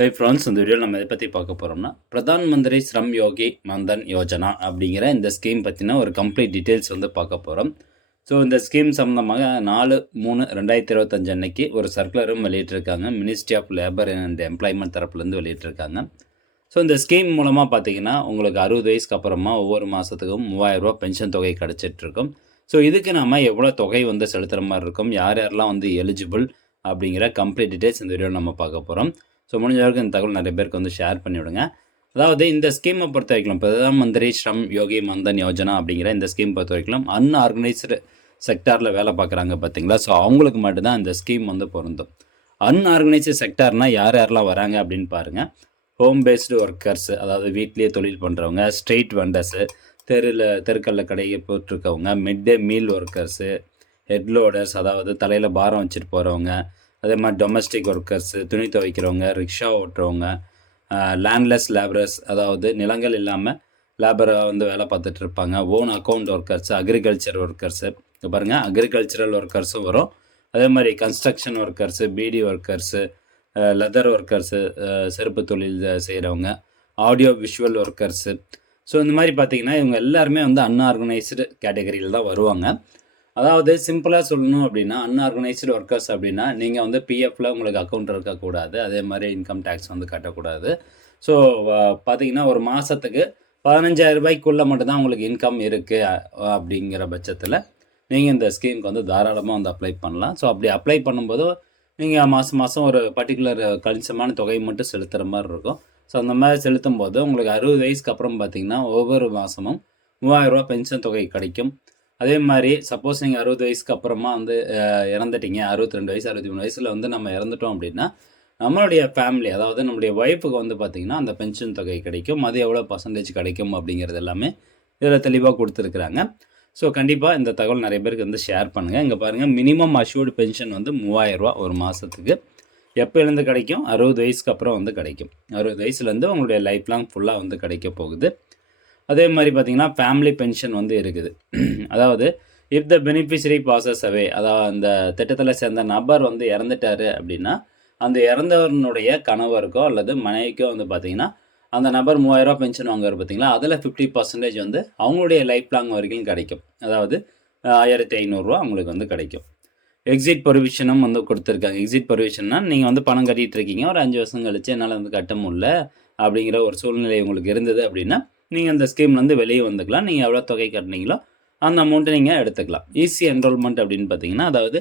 Hi friends, இந்த வீடியோவில் நம்ம எதை பற்றி பார்க்க போகிறோம்னா, பிரதான் மந்திரி ஸ்ரம் யோகி மன்தன் யோஜனா அப்படிங்கிற இந்த ஸ்கீம் பற்றின ஒரு கம்ப்ளீட் டீட்டெயில்ஸ் வந்து பார்க்க போகிறோம். ஸோ இந்த ஸ்கீம் சம்மந்தமாக 4/3/2025 அன்னைக்கு ஒரு சர்க்குலரும் வெளியிட்டிருக்காங்க. Ministry of labour and employment தரப்புலேருந்து வெளியிட்டிருக்காங்க. ஸோ இந்த ஸ்கீம் மூலமாக பார்த்தீங்கன்னா உங்களுக்கு 60 வயசுக்கு அப்புறமா ஒவ்வொரு மாதத்துக்கும் 3000 ரூபா பென்ஷன் தொகை கிடச்சிட்ருக்கும். ஸோ இதுக்கு நம்ம எவ்வளோ தொகை வந்து செலுத்துகிற மாதிரி இருக்கும், யார் யாரெல்லாம் வந்து எலிஜிபிள் அப்படிங்கிற கம்ப்ளீட் டீட்டெயில்ஸ் இந்த வீடியோவில் நம்ம பார்க்க போகிறோம். ஸோ முடிஞ்ச அளவுக்கு இந்த தகவல் நிறைய பேருக்கு வந்து ஷேர் பண்ணிவிடுங்க. அதாவது இந்த ஸ்கீமை பொறுத்த வரைக்கும் பிரதான் மந்திரி ஸ்ரம் யோகி மன்தன் யோஜனா அப்படிங்கிற இந்த ஸ்கீம் பொறுத்த வரைக்கும் அன்ஆர்கனைஸ்டு செக்டாரில் வேலை பார்க்குறாங்க பார்த்தீங்களா. ஸோ அவங்களுக்கு மட்டும்தான் இந்த ஸ்கீம் வந்து பொருந்தும். அன்ஆர்கனைஸ்டு செக்டார்னால் யார் யாரெல்லாம் வராங்க அப்படின்னு பாருங்கள். ஹோம் பேஸ்டு ஒர்க்கர்ஸ், அதாவது வீட்லேயே தொழில் பண்ணுறவங்க, ஸ்ட்ரீட் வெண்டர்ஸு, தெருக்கல்ல கடையை போட்டிருக்கவங்க, mid day meal workers, head loaders, அதாவது தலையில் பாரம் வச்சுட்டு போகிறவங்க, அதே மாதிரி டொமஸ்டிக் ஒர்க்கர்ஸு, துணி துவைக்கிறவங்க, ரிக்ஷா ஓட்டுறவங்க, லேண்ட்லெஸ் லேபரர்ஸ், அதாவது நிலங்கள் இல்லாமல் லேபராக வந்து வேலை பார்த்துட்டு இருப்பாங்க, own account workers, agriculture workers, இப்போ பாருங்கள் அக்ரிகல்ச்சரல் ஒர்க்கர்ஸும் வரும். அதே மாதிரி கன்ஸ்ட்ரக்ஷன் ஒர்க்கர்ஸு, பிடி ஒர்க்கர்ஸு, லெதர் ஒர்க்கர்ஸு, செருப்பு தொழில் செய்கிறவங்க, ஆடியோ விஷுவல் ஒர்க்கர்ஸு. ஸோ இந்த மாதிரி பார்த்திங்கன்னா இவங்க எல்லாருமே வந்து அன்ஆர்கனைஸ்டு கேட்டகரியில் தான் வருவாங்க. அதாவது சிம்பிளாக சொல்லணும் அப்படின்னா, அன்ஆர்கனைஸ்டு ஒர்க்கர்ஸ் அப்படின்னா நீங்கள் வந்து பிஎஃப்பில் உங்களுக்கு அக்கௌண்ட் இருக்கக்கூடாது, அதே மாதிரி இன்கம் டேக்ஸ் வந்து கட்டக்கூடாது. ஸோ பார்த்தீங்கன்னா ஒரு மாதத்துக்கு 15,000 ரூபாய்க்குள்ளே மட்டும்தான் உங்களுக்கு இன்கம் இருக்குது அப்படிங்கிற பட்சத்தில் நீங்கள் இந்த ஸ்கீமுக்கு வந்து தாராளமாக வந்து அப்ளை பண்ணலாம். ஸோ அப்படி அப்ளை பண்ணும்போது நீங்கள் மாதம் ஒரு பர்டிகுலர் கணிசமான தொகை மட்டும் செலுத்துகிற மாதிரி இருக்கும். ஸோ அந்த மாதிரி செலுத்தும் போது உங்களுக்கு 60 வயசுக்கு அப்புறம் பார்த்திங்கன்னா ஒவ்வொரு மாதமும் 3000 ரூபா பென்ஷன் தொகை கிடைக்கும். அதே மாதிரி சப்போஸ் நீங்கள் 60 வயசுக்கு அப்புறமா வந்து இறந்துட்டீங்க, 62 வயசு 63 வயசில் வந்து நம்ம இறந்துட்டோம் அப்படின்னா நம்மளுடைய ஃபேமிலி, அதாவது நம்மளுடைய ஒய்ஃபுக்கு வந்து பார்த்திங்கன்னா அந்த பென்ஷன் தொகை கிடைக்கும். அது எவ்வளோ பர்சன்டேஜ் கிடைக்கும் அப்படிங்கிறது எல்லாமே இதில் தெளிவாக கொடுத்துருக்குறாங்க. ஸோ கண்டிப்பாக இந்த தகவல் நிறைய பேருக்கு வந்து ஷேர் பண்ணுங்கள். இங்கே பாருங்கள், மினிமம் அஷ்யூர்டு பென்ஷன் வந்து 3000 ரூபா ஒரு மாதத்துக்கு. எப்போலேருந்து கிடைக்கும்? 60 வயசுக்கு அப்புறம் வந்து கிடைக்கும். 60 வயசுலேருந்து உங்களுடைய லைஃப் லாங் ஃபுல்லாக வந்து கிடைக்க போகுது. அதே மாதிரி பார்த்திங்கன்னா ஃபேமிலி பென்ஷன் வந்து இருக்குது. அதாவது இஃப் த பெனிஃபிஷரி பாசஸ் அவே, அதாவது அந்த திட்டத்தில் சேர்ந்த நபர் வந்து இறந்துட்டார் அப்படின்னா அந்த இறந்தவனுடைய கணவருக்கோ அல்லது மனைவிக்கோ வந்து பார்த்திங்கன்னா அந்த நபர் 3000 ரூபா பென்ஷன் வாங்குவார் பார்த்திங்களா, அதில் 50% வந்து அவங்களுடைய லைஃப் லாங் வரைக்கும் கிடைக்கும். அதாவது 1500 ரூபா அவங்களுக்கு வந்து கிடைக்கும். எக்ஸிட் ப்ரொவிஷனும் வந்து கொடுத்துருக்காங்க. எக்ஸிட் ப்ரொவிஷன்னா நீங்கள் வந்து பணம் கட்டிகிட்டு இருக்கீங்க, ஒரு 5 வருஷம் கழிச்சு என்னால் வந்து கட்ட முடியல அப்படிங்கிற ஒரு சூழ்நிலை உங்களுக்கு இருந்தது அப்படின்னா நீங்கள் அந்த ஸ்கீம்லேருந்து வெளியே வந்துக்கலாம். நீங்கள் எவ்வளோ தொகை கட்டினீங்களோ அந்த அமௌண்ட்டை நீங்கள் எடுத்துக்கலாம். ஈஸி என்ரோல்மெண்ட் அப்படின்னு பார்த்தீங்கன்னா, அதாவது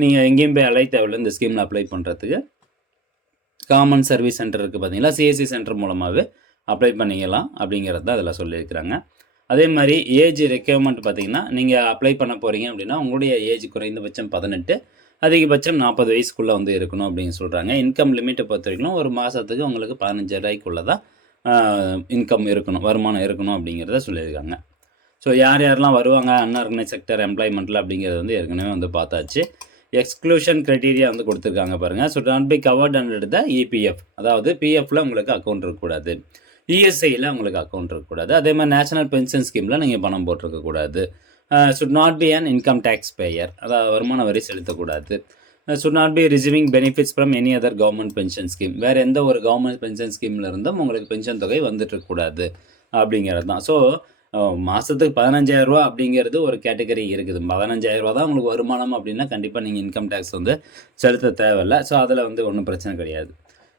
நீங்கள் எங்கேயும் போய் அலைய தேவையில்லை. இந்த ஸ்கீமில் அப்ளை பண்ணுறதுக்கு காமன் சர்வீஸ் சென்டர் இருக்குது பார்த்தீங்களா, சிஎஸ்சி சென்டர் மூலமாகவே அப்ளை பண்ணிக்கலாம் அப்படிங்கிறது தான் அதில் சொல்லியிருக்கிறாங்க. அதே மாதிரி ஏஜ் ரெக்யர்மெண்ட் பார்த்திங்கன்னா, நீங்கள் அப்ளை பண்ண போகிறீங்க அப்படின்னா உங்களுடைய ஏஜ் குறைந்தபட்சம் 18, அதிகபட்சம் 40 வயசுக்குள்ளே வந்து இருக்கணும் அப்படின்னு சொல்கிறாங்க. இன்கம் லிமிட்டை பொறுத்த வரைக்கும் ஒரு மாதத்துக்கு உங்களுக்கு 15,000 ரூபாய்க்குள்ளே தான் இன்கம் இருக்கணும், வருமானம் இருக்கணும் அப்படிங்கிறத சொல்லியிருக்காங்க. ஸோ யார் யாரெல்லாம் வருவாங்க அன்ஆர்கனைஸ் செக்டர் எம்ப்ளாய்மெண்ட்டில் அப்படிங்கிறது வந்து ஏற்கனவே வந்து பார்த்தாச்சு. எக்ஸ்க்ளூஷன் க்ரைட்டீரியா வந்து கொடுத்துருக்காங்க பாருங்கள். So not be covered under the EPF, அதாவது பிஎஃப்பில் உங்களுக்கு அக்கௌண்ட் இருக்கக்கூடாது, இஎஸ்ஐயில் உங்களுக்கு அக்கௌண்ட் இருக்கக்கூடாது, அதே மாதிரி நேஷனல் பென்ஷன் ஸ்கீமில் நீங்கள் பணம் போட்டிருக்கக்கூடாது, should not be an income tax payer, அதாவது வருமான வரி செலுத்தக்கூடாது, should not be receiving benefits from any other government pension scheme, வேறு எந்த ஒரு கவர்மெண்ட் பென்ஷன் ஸ்கீமில் இருந்தும் உங்களுக்கு பென்ஷன் தொகை வந்துட்டுருக்கக்கூடாது அப்படிங்கிறது தான். ஸோ மாதத்துக்கு 15,000 ரூபா அப்படிங்கிறது ஒரு கேட்டகரி இருக்குது. 15,000 ரூபா தான் உங்களுக்கு வருமானம் அப்படின்னா கண்டிப்பாக நீங்கள் இன்கம் டேக்ஸ் வந்து செலுத்த தேவையில்லை. ஸோ அதில் வந்து ஒன்றும் பிரச்சனை கிடையாது.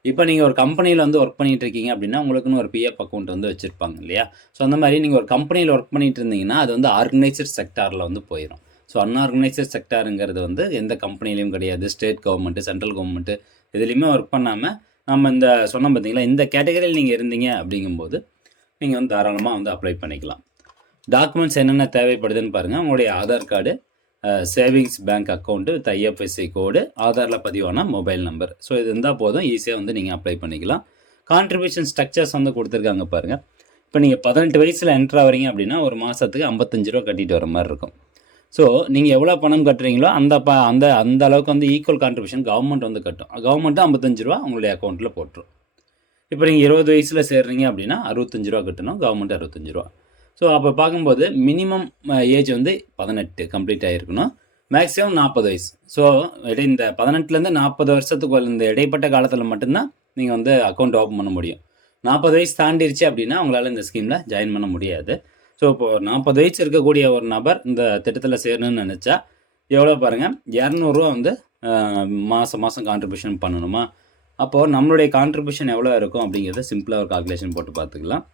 இப்போ நீங்கள் ஒரு கம்பெனியில் வந்து ஒர்க் பண்ணிகிட்டு இருக்கீங்க அப்படின்னா உங்களுக்குன்னு ஒரு பிஎஃப் அக்கௌண்ட் வந்து வச்சுருப்பாங்க இல்லையா. ஸோ அந்த மாதிரி நீங்கள் ஒரு கம்பெனியில் ஒர்க் பண்ணிகிட்டு இருந்தீங்கன்னா அது வந்து ஆர்கனைஸ்டு செக்டாரில் வந்து போயிடும். ஸோ அன்ஆர்கனைஸ்டு செக்டாருங்கிறது வந்து எந்த கம்பெனிலையும் கிடையாது. ஸ்டேட் கவர்மெண்ட்டு, சென்ட்ரல் கவர்மெண்ட்டு இதுலேயுமே ஒர்க் பண்ணாமல் நம்ம இந்த சொன்ன பார்த்தீங்களா, இந்த கேட்டகரியில் நீங்கள் இருந்தீங்க அப்படிங்கும்போது நீங்கள் வந்து தாராளமாக வந்து அப்ளை பண்ணிக்கலாம். டாக்குமெண்ட்ஸ் என்னென்ன தேவைப்படுதுன்னு பாருங்கள். உங்களுடைய Aadhaar card, savings bank account with IFSC code, ஆதாரில் பதிவான மொபைல் நம்பர். ஸோ இது இருந்தால் போதும், ஈஸியாக வந்து நீங்கள் அப்ளை பண்ணிக்கலாம். கான்ட்ரிபியூஷன் ஸ்ட்ரக்சர்ஸ் வந்து கொடுத்துருக்காங்க பாருங்கள். இப்போ நீங்கள் 18 வயசில் என்ட்ரு ஆகிறீங்க அப்படின்னா ஒரு மாதத்துக்கு 55 ரூபா கட்டிட்டு வர மாதிரி இருக்கும். ஸோ நீங்கள் எவ்வளோ பணம் கட்டுறீங்களோ அந்த அளவுக்கு வந்து ஈக்குவல் கான்ட்ரிபியூஷன் கவர்மெண்ட் வந்து கட்டும். கவர்மெண்ட்டு 55 ரூபா உங்களுடைய அக்கௌண்ட்டில் போட்டுரும். இப்போ நீங்கள் 20 வயசில் சேர்றீங்க அப்படின்னா 65 ரூபா கட்டணும், கவர்மெண்ட் 65 ரூபா. ஸோ அப்போ பார்க்கும்போது மினிமம் ஏஜ் வந்து 18 கம்ப்ளீட் ஆகிருக்கணும், மேக்ஸிமம் 40 வயசு. ஸோ இந்த 18லேருந்து 40 வருஷத்துக்கு இந்த இடைப்பட்ட காலத்தில் மட்டும்தான் நீங்கள் வந்து அக்கௌண்ட் ஓப்பன் பண்ண முடியும். 40 வயசு தாண்டிருச்சு அப்படின்னா உங்களால் இந்த ஸ்கீமில் ஜாயின் பண்ண முடியாது. ஸோ இப்போது 40 வயசு இருக்கக்கூடிய ஒரு நபர் இந்த திட்டத்தில் சேரணும்னு நினச்சா எவ்வளோ பாருங்கள், ₹200 வந்து மாதம் மாதம் கான்ட்ரிபியூஷன் பண்ணணுமா? அப்போது நம்மளுடைய கான்ட்ரிபியூஷன் எவ்வளோ இருக்கும் அப்படிங்கிறத சிம்பிளாக ஒரு கால்குலேஷன் போட்டு பார்த்துக்கலாம்.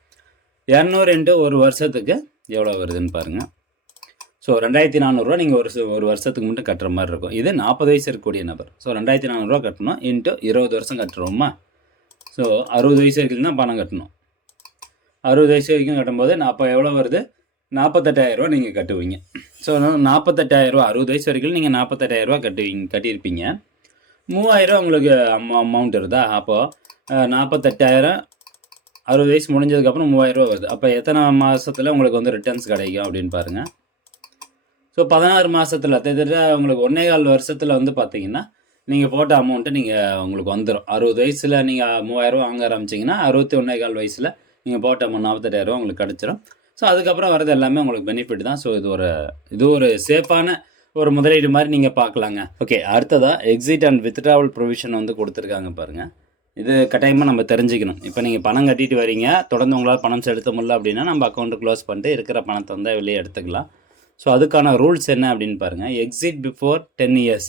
200 இன்ட்டு ஒரு வருஷத்துக்கு எவ்வளோ வருதுன்னு பாருங்கள். ஸோ ₹2400 நீங்கள் ஒரு வருஷத்துக்கு மட்டும் கட்டுற மாதிரி இருக்கும். இது 40 வயசு இருக்கக்கூடிய நபர். ஸோ ₹2400 கட்டணும் இன்ட்டு 20 வருஷம் கட்டுறோமா? ஸோ 60 வயசு வரைக்கும் தான் பணம் கட்டணும். 60 வயசு வரைக்கும் கட்டும்போது அப்போ எவ்வளோ வருது? ₹48,000 நீங்கள் கட்டுவீங்க. ஸோ 48,000 60 வயசு வரைக்கும் நீங்கள் ₹48,000 கட்டியிருப்பீங்க. ₹3,000 உங்களுக்கு அமௌண்ட் வருதா? அப்போது 48,000 60 வயசு முடிஞ்சதுக்கப்புறம் ₹3,000 வருது. அப்போ எத்தனை மாதத்தில் உங்களுக்கு வந்து ரிட்டர்ன்ஸ் கிடைக்கும் அப்படின்னு பாருங்கள். ஸோ 16 மாதத்தில் கிட்டத்தட்ட உங்களுக்கு 1.25 வருஷத்தில் வந்து பார்த்தீங்கன்னா நீங்கள் போட்ட அமௌண்ட்டு உங்களுக்கு வந்துடும். 60 வயசில் நீங்கள் ₹3,000 வாங்க ஆரம்பிச்சிங்கன்னா 61.25 வயசில் நீங்கள் போட்ட அமௌண்ட் ₹48,000 உங்களுக்கு கிடச்சிரும். ஸோ அதுக்கப்புறம் வரது எல்லாமே உங்களுக்கு பெனிஃபிட் தான். ஸோ இது ஒரு சேஃபான ஒரு முதலீடு மாதிரி நீங்கள் பார்க்கலாங்க. ஓகே, அடுத்ததாக எக்ஸிட் அண்ட் வித்ட்ராவல் ப்ரொவிஷன் வந்து கொடுத்துருக்காங்க பாருங்கள். இது கட்டாயமாக நம்ம தெரிஞ்சுக்கணும். இப்போ நீங்கள் பணம் கட்டிட்டு வரீங்க, தொடர்ந்து உங்களால் பணம் செலுத்த முடியல அப்படின்னா நம்ம அக்கௌண்ட்டு க்ளோஸ் பண்ணிட்டு இருக்கிற பணத்தை வந்து வெளியே எடுத்துக்கலாம். ஸோ அதுக்கான ரூல்ஸ் என்ன அப்படின்னு பாருங்கள். Exit before 10 years.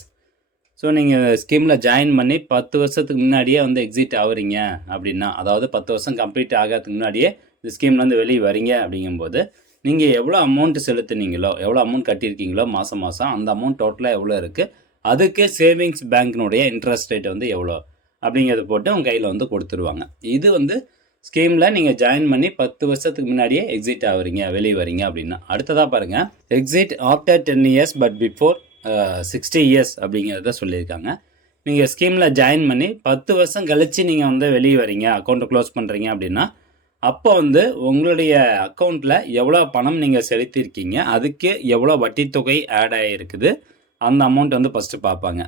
ஸோ நீங்கள் ஸ்கீமில் ஜாயின் பண்ணி 10 வருஷத்துக்கு முன்னாடியே வந்து எக்ஸிட் ஆகுறீங்க அப்படின்னா, அதாவது 10 வருஷம் கம்ப்ளீட் ஆகிறதுக்கு முன்னாடியே இந்த ஸ்கீம்லேருந்து வெளியே வரீங்க அப்படிங்கும்போது நீங்கள் எவ்வளோ அமௌண்ட் செலுத்துனீங்களோ, எவ்வளோ அமௌண்ட் கட்டியிருக்கீங்களோ மாதம் அந்த அமௌண்ட் டோட்டலாக எவ்வளோ இருக்குது, அதுக்கு சேவிங்ஸ் பேங்க்கினுடைய இன்ட்ரெஸ்ட் ரேட் வந்து எவ்வளோ அப்படிங்கிறத போட்டு உங்கள் கையில் வந்து கொடுத்துருவாங்க. இது வந்து ஸ்கீமில் நீங்கள் ஜாயின் பண்ணி 10 வருஷத்துக்கு முன்னாடியே எக்ஸிட் ஆகுறீங்க, வெளியே வரீங்க அப்படின்னா. அடுத்ததாக பாருங்கள், exit after 10 years but before 60 years அப்படிங்கிறத சொல்லியிருக்காங்க. நீங்கள் ஸ்கீமில் ஜாயின் பண்ணி 10 வருஷம் கழித்து நீங்கள் வந்து வெளியே வரீங்க, அக்கௌண்ட்டை க்ளோஸ் பண்ணுறீங்க அப்படின்னா, அப்போ வந்து உங்களுடைய அக்கௌண்ட்டில் எவ்வளோ பணம் நீங்கள் செலுத்தியிருக்கீங்க, அதுக்கு எவ்வளோ வட்டித்தொகை ஆட் ஆகிருக்குது, அந்த அமௌண்ட் வந்து ஃபஸ்ட்டு பார்ப்பாங்க.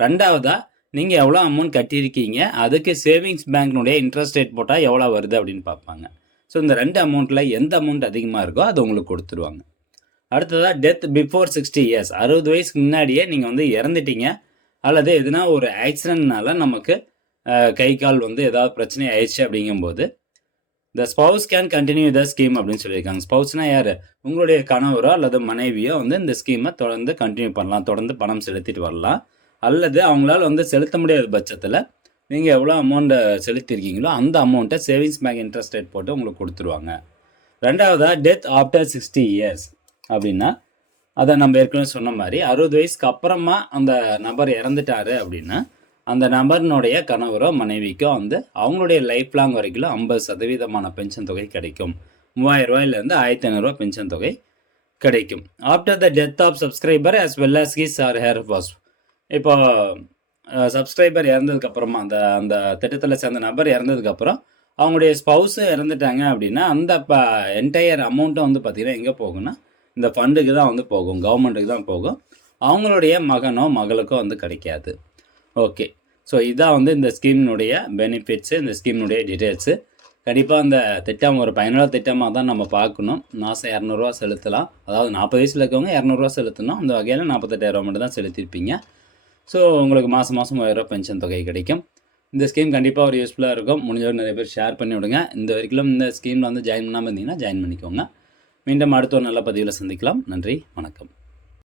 ரெண்டாவதாக நீங்கள் எவ்வளோ அமௌண்ட் கட்டியிருக்கீங்க, அதுக்கு சேவிங்ஸ் பேங்க்னுடைய இன்ட்ரெஸ்ட் ரேட் போட்டால் எவ்வளோ வருது அப்படின்னு பார்ப்பாங்க. ஸோ இந்த 2 அமௌண்ட்டில் எந்த அமௌண்ட் அதிகமாக இருக்கோ அது உங்களுக்கு கொடுத்துருவாங்க. அடுத்ததாக டெத் பிஃபோர் 60 இயர்ஸ். 60 வயசுக்கு முன்னாடியே நீங்கள் வந்து இறந்துட்டீங்க அல்லது எதுனா ஒரு ஆக்சிடென்ட்னால நமக்கு கை கால் வந்து ஏதாவது பிரச்சனை ஆயிடுச்சு அப்படிங்கும்போது the spouse can continue the scheme அப்படின்னு சொல்லியிருக்காங்க. ஸ்பவுஸ்னால் யார்? உங்களுடைய கணவரோ அல்லது மனைவியோ வந்து இந்த ஸ்கீமை தொடர்ந்து கண்டினியூ பண்ணலாம், தொடர்ந்து பணம் செலுத்திட்டு வரலாம். அல்லது அவங்களால வந்து செலுத்த முடியாத பட்சத்தில் நீங்கள் எவ்வளோ அமௌண்ட்டை செலுத்தியிருக்கீங்களோ அந்த அமௌண்ட்டை சேவிங்ஸ் பேங்க் இன்ட்ரெஸ்ட் ரேட் போட்டு உங்களுக்கு கொடுத்துருவாங்க. ரெண்டாவதாக டெத் ஆஃப்டர் 60 இயர்ஸ் அப்படின்னா, அதை நம்ம ஏற்கனவே சொன்ன மாதிரி 60 வயசுக்கு அப்புறமா அந்த நபர் இறந்துட்டாரு அப்படின்னா அந்த நபர்னுடைய கணவரோ மனைவிக்கோ வந்து அவங்களுடைய லைஃப் லாங் வரைக்கும் 50% பென்ஷன் தொகை கிடைக்கும். ₹3,000 ₹1,500 பென்ஷன் தொகை கிடைக்கும். After the death of subscriber as well as his or her spouse. இப்போ சப்ஸ்கிரைபர் இறந்ததுக்கப்புறமா அந்த திட்டத்தில் சேர்ந்த நபர் இறந்ததுக்கப்புறம் அவங்களுடைய ஸ்பவுஸும் இறந்துட்டாங்க அப்படின்னா அந்த என்டையர் அமௌண்ட்டும் வந்து பார்த்திங்கன்னா எங்கே போகும்னா இந்த ஃபண்டுக்கு தான் வந்து போகும், கவர்மெண்ட்டுக்கு தான் போகும். அவங்களுடைய மகனோ மகளுக்கோ வந்து கிடைக்காது. ஓகே, ஸோ இதான் வந்து இந்த ஸ்கீமினுடைய பெனிஃபிட்ஸு, இந்த ஸ்கீமினுடைய டீட்டெயில்ஸு. கண்டிப்பாக அந்த திட்டம் ஒரு பயனுள்ள திட்டமாக தான் நம்ம பார்க்கணும். மாதம் ₹200 செலுத்தலாம். அதாவது 40 வயசில் இருக்கவங்க ₹200 செலுத்தணும். அந்த வகையில் ₹48,000 மட்டும் தான் செலுத்தியிருப்பீங்க. ஸோ உங்களுக்கு மாதம் ₹3,000 பென்ஷன் தொகை கிடைக்கும். இந்த ஸ்கீம் கண்டிப்பாக ஒரு யூஸ்ஃபுல்லாக இருக்கும். முடிஞ்சவரை நிறைய பேர் ஷேர் பண்ணி விடுங்க. இந்த வரைக்கும் இந்த ஸ்கீமில் வந்து ஜாயின் பண்ணாமல் இருந்தீங்கன்னா ஜாயின் பண்ணிக்கோங்க. மீண்டும் அடுத்த ஒரு நல்ல பதிவில் சந்திக்கலாம். நன்றி, வணக்கம்.